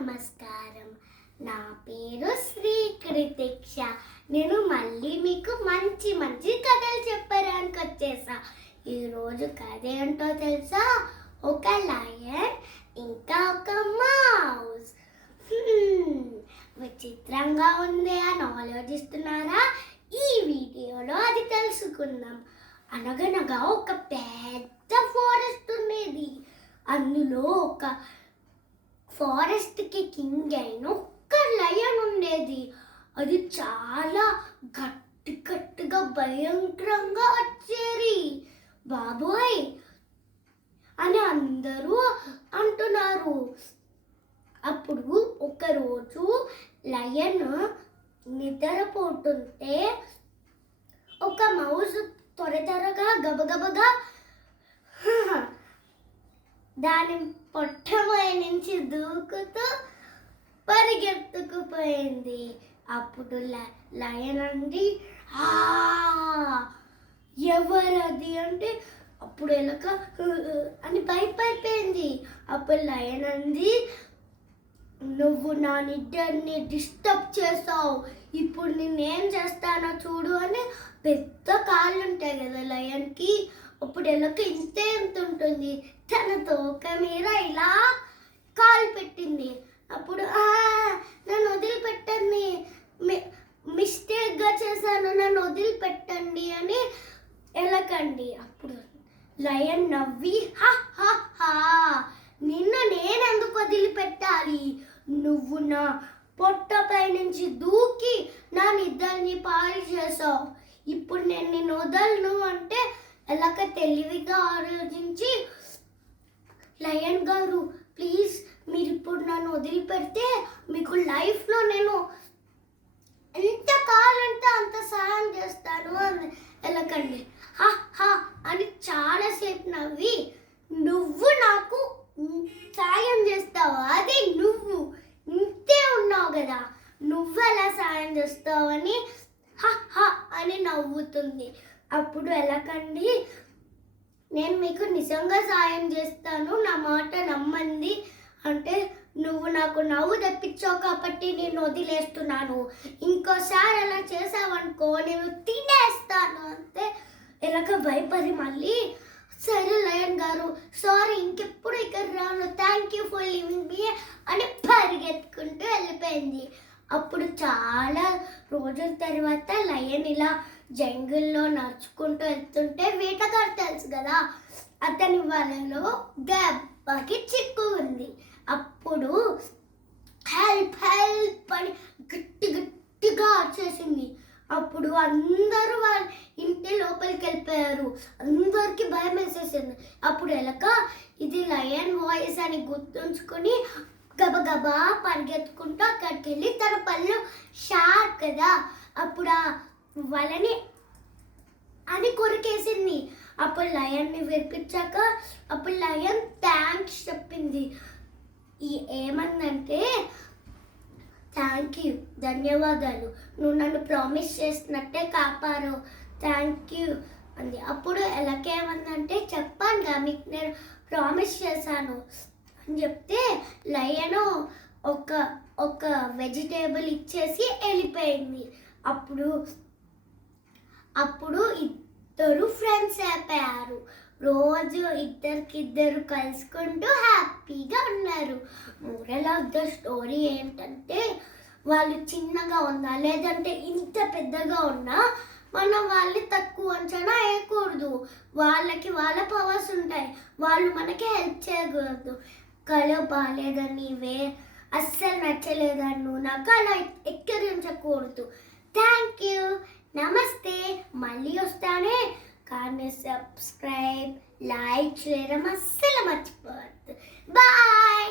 నమస్కారం. నా పేరు శ్రీ కృతిక్ష. నేను మళ్ళీ మీకు మంచి మంచి కథలు చెప్పడానికి వచ్చేసా. ఈరోజు కథ ఏంటో తెలుసా? ఒక లయన్ ఇంకా ఒక మౌస్. విచిత్రంగా ఉంది అని ఆలోచిస్తున్నారా? ఈ వీడియోలో అది తెలుసుకుందాం. అనగనగా ఒక పెద్ద ఫారెస్ట్ ఉండేది. అందులో ఒక ఫారెస్ట్కి కింగ్ అయిన ఒక్క లయన్ ఉండేది. అది చాలా గట్టిగా భయంకరంగా వచ్చేది. బాబోయ్ అని అందరూ అంటున్నారు. అప్పుడు ఒకరోజు లయన్ నిద్రపోతుంటే ఒక మౌస్ త్వరగా గబగబగా దాని పొట్టమై నుంచి దూకుతూ పరిగెత్తుకుపోయింది. అప్పుడు లయన్ అండి ఎవరది అంటే అప్పుడు ఎలక అని భయపడిపోయింది. అప్పుడు లయన్ అంది, నువ్వు నా నిద్రని డిస్టర్బ్ చేసావు, ఇప్పుడు నేనేం చేస్తానో చూడు అని పెద్ద కాళ్ళు ఉంటాయి కదా లయన్కి. అప్పుడు ఎలక ఎంత ఉంటుంది, తన తోక మీద ఇలా కాలు పెట్టింది. అప్పుడు నన్ను వదిలిపెట్టండి, మిస్టేక్గా చేశాను, నన్ను వదిలిపెట్టండి అని ఎలకండి. అప్పుడు లయన్ నవ్వి నిన్ను నేనెందుకు వదిలిపెట్టాలి, నువ్వు నా పొట్టపై నుంచి దూకి నా నిద్రని పాడు చేసావు, ఇప్పుడు నేను నిన్ను వదలను అంటే ఎలక తెలివిగా ఆలోచించి, లయన్ గారు ప్లీజ్ మీరు ఇప్పుడు నన్ను వదిలిపెడితే మీకు లైఫ్లో నేను ఎంత కావాలంటే అంత సహాయం చేస్తాను అని ఎలకండి. అని చాలాసేపు నవ్వి, నువ్వు నాకు సాయం చేస్తావా, అదే నువ్వు ఇంతే ఉన్నావు కదా, నువ్వు ఎలా సాయం చేస్తావు అని అని నవ్వుతుంది. అప్పుడు ఎలకండి, నేను మీకు నిజంగా సాయం చేస్తాను, నా మాట నమ్మండి అంటే, నువ్వు నాకు నవ్వు తెప్పించావు కాబట్టి నేను వదిలేస్తున్నాను, ఇంకోసారి అలా చేసావనుకో నేను తినేస్తాను అంటే ఎలక భయపడి మళ్ళీ సరే లయన్ గారు సారీ, ఇంకెప్పుడు ఇక్కడ రాను, థ్యాంక్ యూ ఫర్ లివింగ్ మీ అని పరిగెత్తుకుంటూ వెళ్ళిపోయింది. అప్పుడు చాలా రోజుల తర్వాత లయన్ ఇలా జంగిల్లో నడుచుకుంటూ వెళ్తుంటే వేటగాడు తెలుసు కదా, అతని వలలో దెబ్బకి చిక్కుకుంది. అప్పుడు హెల్ప్ హెల్ప్ అని గట్టిగా వచ్చేసింది. అప్పుడు అందరూ వాళ్ళ ఇంటి లోపలికి వెళ్ళిపోయారు. అందరికి భయం వేసేసింది. అప్పుడు ఎలక ఇది లయన్ వాయిస్ అని గుర్తుంచుకొని గబగబా పరిగెత్తుకుంటూ అక్కడికి వెళ్ళి తన పళ్ళు షార్ప్ కదా, అప్పుడు ఆ వాళ్ళని అది కొరికేసింది. అప్పుడు లయన్ని వినిపించాక అప్పుడు లయన్ థ్యాంక్స్ చెప్పింది. ఏమందంటే, థ్యాంక్ యూ, ధన్యవాదాలు, నువ్వు నన్ను ప్రామిస్ చేసినట్టే కాపారు, థ్యాంక్ యూ అంది. అప్పుడు ఎలాకేమందంటే, చెప్పానుగా మీకు నేను ప్రామిస్ చేశాను అని చెప్తే లయను ఒక వెజిటేబుల్ ఇచ్చేసి వెళ్ళిపోయింది. అప్పుడు ఇద్దరు ఫ్రెండ్స్ అయిపోయారు. రోజు ఇద్దరు కలుసుకుంటూ హ్యాపీగా ఉన్నారు. మోరల్ ఆఫ్ ద స్టోరీ ఏంటంటే, వాళ్ళు చిన్నగా ఉన్నా లేదంటే ఇంత పెద్దగా ఉన్నా మనం వాళ్ళని తక్కువ అంచనా వేయకూడదు. వాళ్ళకి వాళ్ళ పవర్స్ ఉంటాయి, వాళ్ళు మనకి హెల్ప్ చేయకూడదు. కలర్ బాగాలేదని అస్సలు నచ్చలేదని నువ్వు నాకు అలా ఎక్కిరించకూడదు. థ్యాంక్ యూ, నమస్తే, మళ్ళీ వస్తానే, కానీ సబ్స్క్రైబ్, లైక్ చేయడం అస్సలు మర్చిపోవద్దు. బాయ్.